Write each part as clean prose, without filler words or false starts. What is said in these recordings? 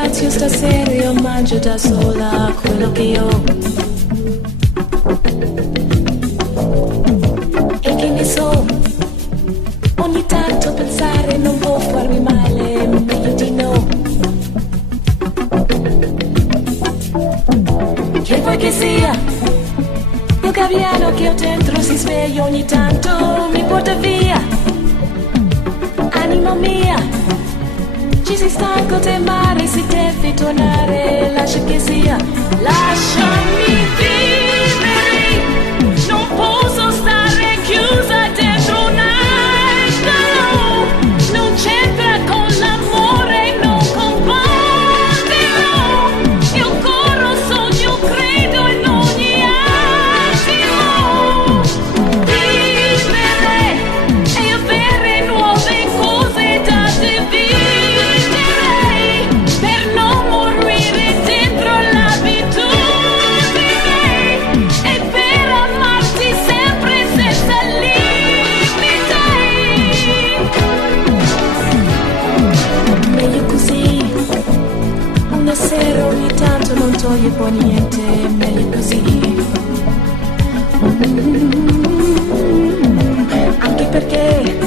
ringrazio stasera, io mangio da sola quello che ho. E che ne so, ogni tanto pensare non può farmi male, meglio di no. Che vuoi che sia, il gabbiano che ho dentro si sveglia ogni tanto, mi porta via. Anima mia, ci sei stanco del mare, si deve tornare, lascia che sia, lasciami vivere, non posso stare chiusa dentro un'angolo, non c'entra con l'amore, non combatterò, io corro, sogno, credo in ogni attimo, vivere e avere nuove cose da dividere, per non morire dentro l'abitudine e per amarti sempre senza limiti. Meglio così, una sera ogni tanto non toglie poi niente, meglio così. Anche perché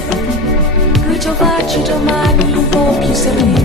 ritrovarci domani un po' più sereni.